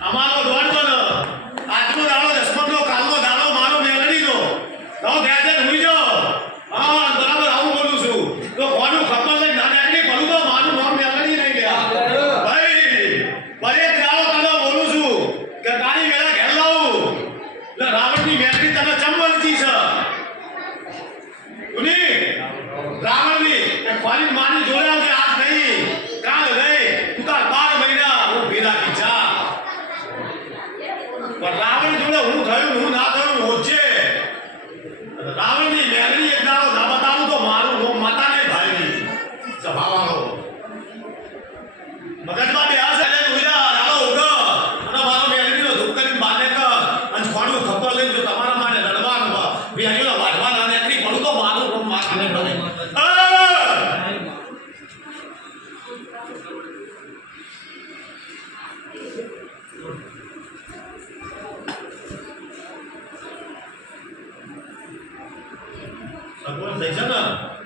અમારો દોડતો ન આજનો દાડો દસમનો કાલનો દાડો મારો મેલડીનો તો ગેજેટ હુઈ જો હા બરાબર આવું બોલું છું તો કોનું ખબર લઈ ના નાખી ભલું તો મારું નામ મેલડી નહીં ગયા ભાઈ ભલે દાડો તને બોલું છું કે તારી વેળા ઘેર લાવું એટલે રાવણની મેલડી તને ચમવલતી છે ઉની રાવણની કે ફરી માની જોડે કે આજ નહીં કાલ નહીં તું તાર 12 મહિના હું ભેલા કીધા રાવણ જોડે હું થયું હું ના થયું હોજે રાવણની મેલડી એક દાડો ના બતાવું તો મારું નો માતા ને ભાઈ સ્વભાવવાળો મગજમાં બે આ સાલે ઉયા રાડો ઉગ અને મારો મેલડીનો ધૂપ કરીને બાને ક અને કોણું ખબર લઈને જો તમારા માને રડવાનું ભી આયો વાડવાના ને એટલી પડું તો મારું નો માતા ને ભાઈ ભગવાન થઈ છે ને